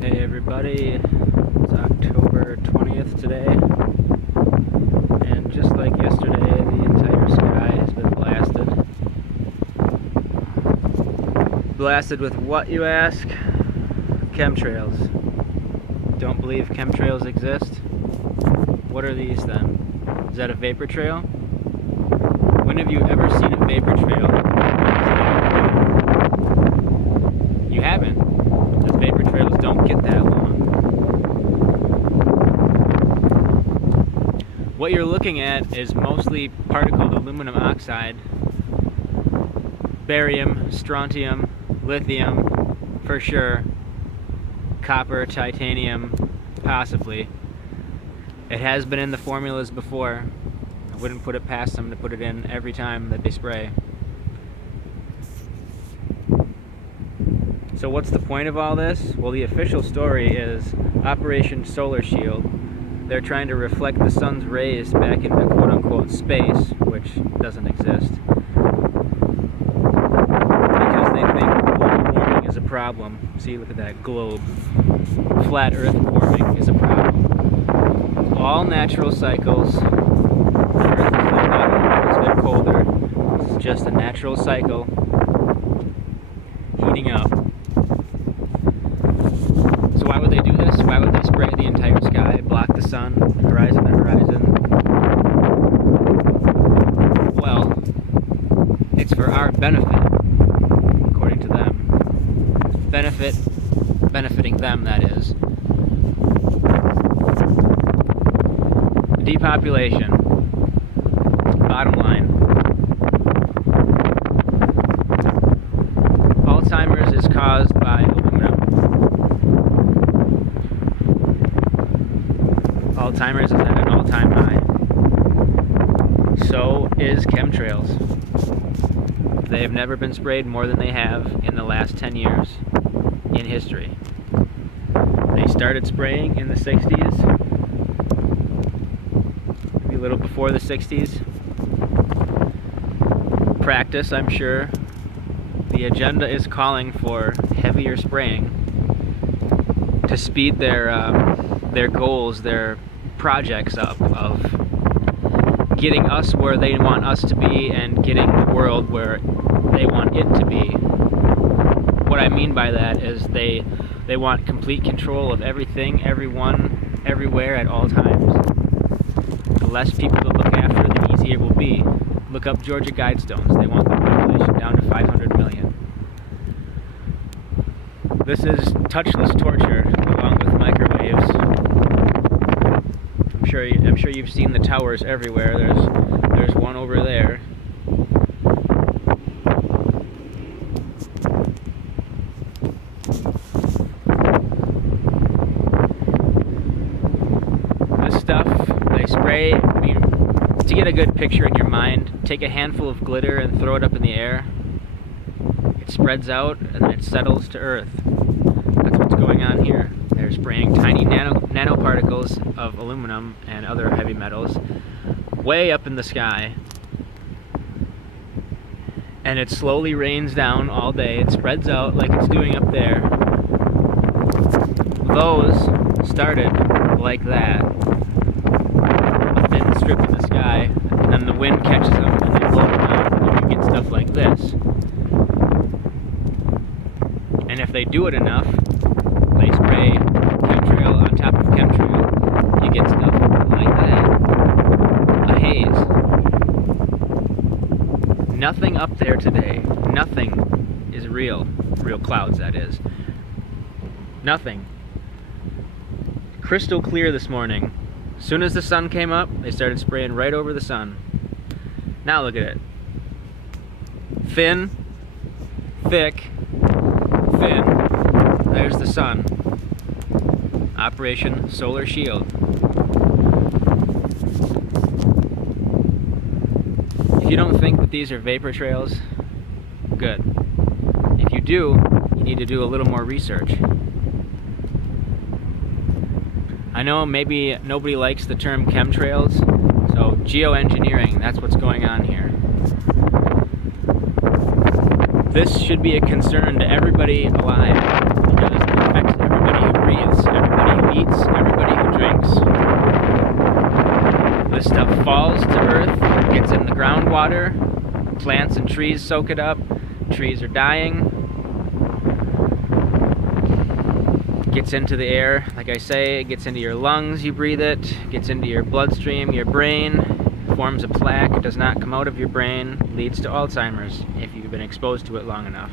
Hey everybody, it's October 20th today, and just like yesterday, the entire sky has been blasted. Blasted with what, you ask? Chemtrails. Don't believe chemtrails exist? What are these then? Is that a vapor trail? When have you ever seen a vapor trail? You haven't, because vapor trails don't get that long. What you're looking at is mostly particled aluminum oxide, barium, strontium, lithium, for sure, copper, titanium, possibly. It has been in the formulas before. I wouldn't put it past them to put it in every time that they spray. So what's the point of all this? Well, the official story is Operation Solar Shield. They're trying to reflect the sun's rays back into quote-unquote space, which doesn't exist, because they think global warming is a problem. See, look at that globe. Flat Earth warming is a problem. All natural cycles. The Earth has been hotter, it's been colder. This is just a natural cycle heating up. So why would they do this? Why would they spray the entire sky, block the sun, horizon to horizon? Well, it's for our benefit, according to them. Benefiting them, that is. Depopulation. Bottom line. Alzheimer's is caused by aluminum. Alzheimer's is at an all-time high. So is chemtrails. They have never been sprayed more than they have in the last 10 years in history. They started spraying in the 60s, maybe a little before the 60s. Practice, I'm sure. The agenda is calling for heavier spraying to speed their goals, their projects up of getting us where they want us to be and getting the world where they want it to be. What I mean by that is they want complete control of everything, everyone, everywhere at all times. The less people to look after, the easier it will be. Look up Georgia Guidestones. They want the population down to 500 million. This is touchless torture, along with microwaves. I'm sure you've seen the towers everywhere. There's one over there. This stuff they spray. I mean, to get a good picture in your mind, take a handful of glitter and throw it up in the air. It spreads out and then it settles to Earth. That's what's going on here. They're spraying tiny nanoparticles of aluminum and other heavy metals way up in the sky. And it slowly rains down all day. It spreads out like it's doing up there. Those started like that. A thin strip in the sky, and then the wind catches them and they blow them out, and you get stuff like this. And if they do it enough, they spray chemtrail on top of chemtrail, you get stuff like that. A haze. Nothing up there today. Nothing is real. Real clouds, that is. Nothing. Crystal clear this morning. As soon as the sun came up, they started spraying right over the sun. Now look at it. Thin, thick, thin. There's the sun. Operation Solar Shield. If you don't think that these are vapor trails, good. If you do, you need to do a little more research. I know maybe nobody likes the term chemtrails, so geoengineering, that's what's going on here. This should be a concern to everybody alive, because it affects everybody who breathes. groundwater. Plants and trees soak it up. Trees are dying. Gets into the air, like I say, it gets into your lungs, you breathe it, gets into your bloodstream, your brain, forms a plaque, it does not come out of your brain, leads to Alzheimer's if you've been exposed to it long enough.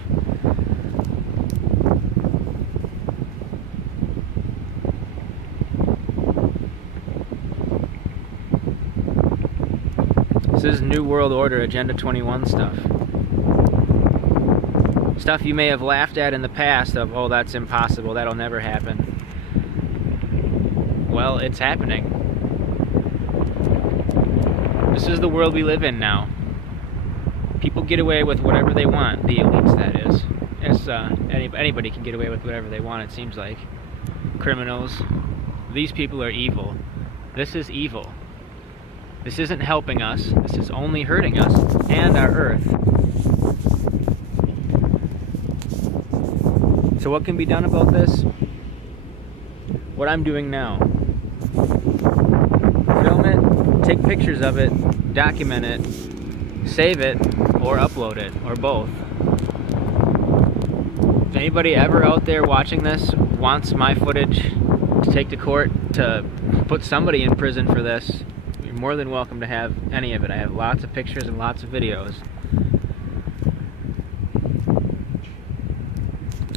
This is New World Order, Agenda 21 stuff. Stuff you may have laughed at in the past of, oh, that's impossible, that'll never happen. Well, it's happening. This is the world we live in now. People get away with whatever they want, the elites, that is. Anybody can get away with whatever they want, it seems like. Criminals. These people are evil. This is evil. This isn't helping us, this is only hurting us and our Earth. So what can be done about this? What I'm doing now. Film it, take pictures of it, document it, save it, or upload it, or both. If anybody ever out there watching this wants my footage to take to court to put somebody in prison for this, you're more than welcome to have any of it. I have lots of pictures and lots of videos.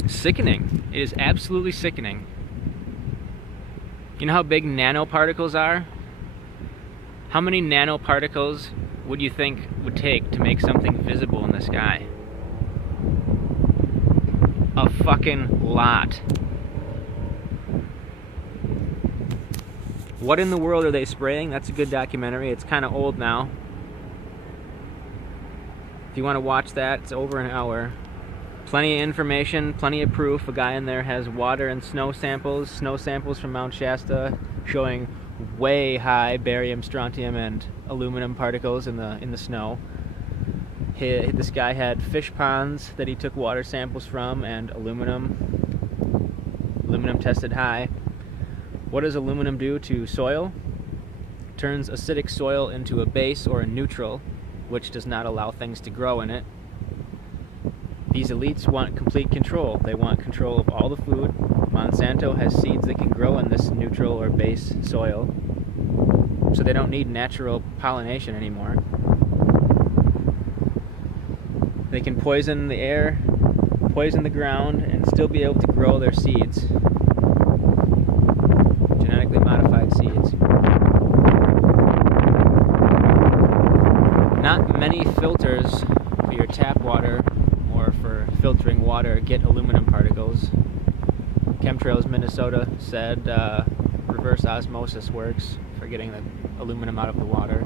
Sickening. It is absolutely sickening. You know how big nanoparticles are? How many nanoparticles would you think would take to make something visible in the sky? A fucking lot. What in the world are they spraying? That's a good documentary. It's kind of old now. If you want to watch that, it's over an hour. Plenty of information, plenty of proof. A guy in there has water and snow samples from Mount Shasta showing way high barium, strontium, and aluminum particles in the snow. This guy had fish ponds that he took water samples from, and aluminum tested high. What does aluminum do to soil? It turns acidic soil into a base or a neutral, which does not allow things to grow in it. These elites want complete control. They want control of all the food. Monsanto has seeds that can grow in this neutral or base soil, so they don't need natural pollination anymore. They can poison the air, poison the ground, and still be able to grow their seeds. Genetically modified seeds. Not many filters for your tap water or for filtering water get aluminum particles. Chemtrails Minnesota said reverse osmosis works for getting the aluminum out of the water.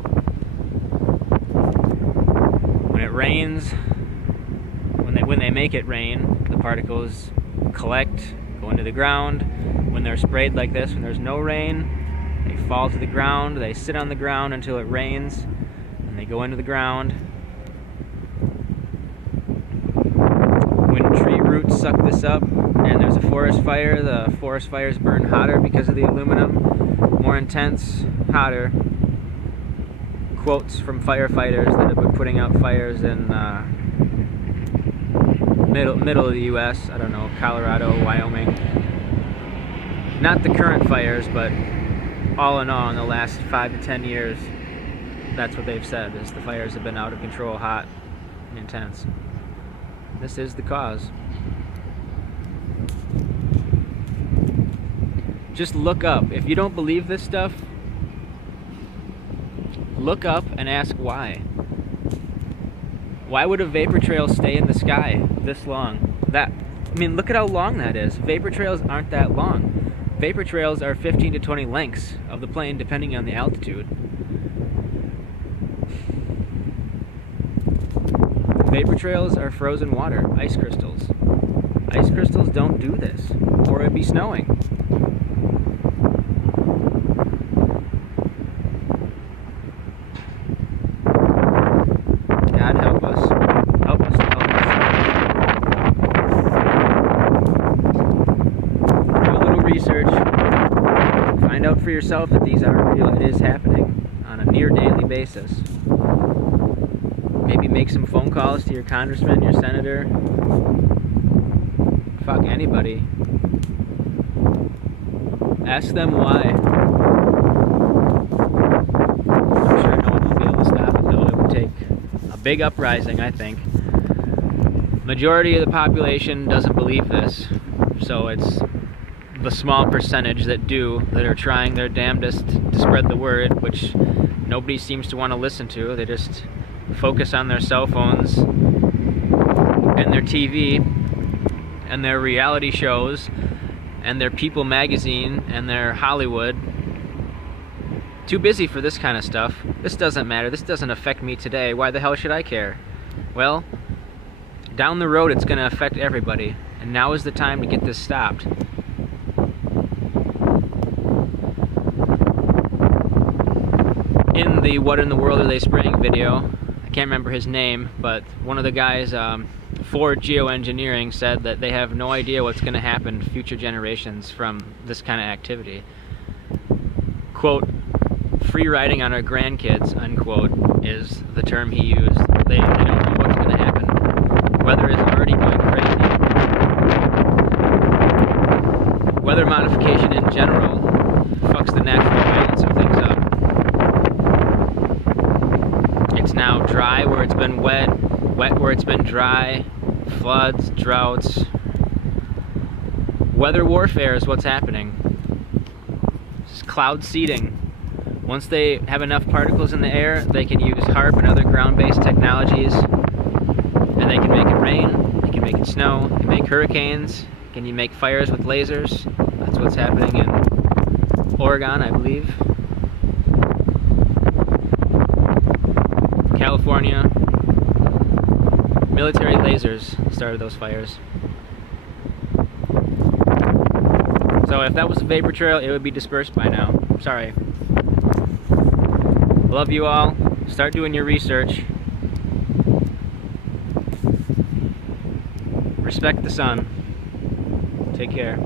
When it rains, when they make it rain, the particles collect, go into the ground. When they're sprayed like this, when there's no rain, they fall to the ground, they sit on the ground until it rains, and they go into the ground. When tree roots suck this up and there's a forest fire, the forest fires burn hotter because of the aluminum, more intense, hotter. Quotes from firefighters that have been putting out fires in middle of the U.S., I don't know, Colorado, Wyoming. Not the current fires, but all in all, in the last 5 to 10 years, that's what they've said, is the fires have been out of control, hot, and intense. This is the cause. Just look up. If you don't believe this stuff, look up and ask why. Why would a vapor trail stay in the sky this long? Look at how long that is. Vapor trails aren't that long. Vapor trails are 15 to 20 lengths of the plane depending on the altitude. Vapor trails are frozen water, ice crystals. Ice crystals don't do this, or it'd be snowing. God help us. Help us to help us. Do a little research. Find out for yourself that these are real. It is happening on a near daily basis. Maybe make some phone calls to your congressman, your senator. Fuck, anybody. Ask them why. I'm sure no one will be able to stop it, though. It would take a big uprising, I think. Majority of the population doesn't believe this, so it's the small percentage that do, that are trying their damnedest to spread the word, which nobody seems to want to listen to. They just focus on their cell phones and their TV and their reality shows and their People magazine and their Hollywood. Too busy for this kind of stuff. This doesn't matter. This doesn't affect me today. Why the hell should I care? Well, down the road it's going to affect everybody, and now is the time to get this stopped. In the What in the World Are They Spraying video, I can't remember his name, but one of the guys for geoengineering said that they have no idea what's going to happen to future generations from this kind of activity. Quote, free riding on our grandkids, unquote, is the term he used. They don't know what's going to happen. Weather is already going crazy. Weather modification in general fucks the natural balance of things up. It's now dry where it's been wet, wet where it's been dry, floods, droughts. Weather warfare is what's happening. It's cloud seeding. Once they have enough particles in the air, they can use HARP and other ground-based technologies, and they can make it rain, they can make it snow, they can make hurricanes, can you make fires with lasers? That's what's happening in Oregon, I believe. California. Military lasers started those fires. So if that was a vapor trail, it would be dispersed by now. Sorry. Love you all. Start doing your research. Respect the sun. Take care.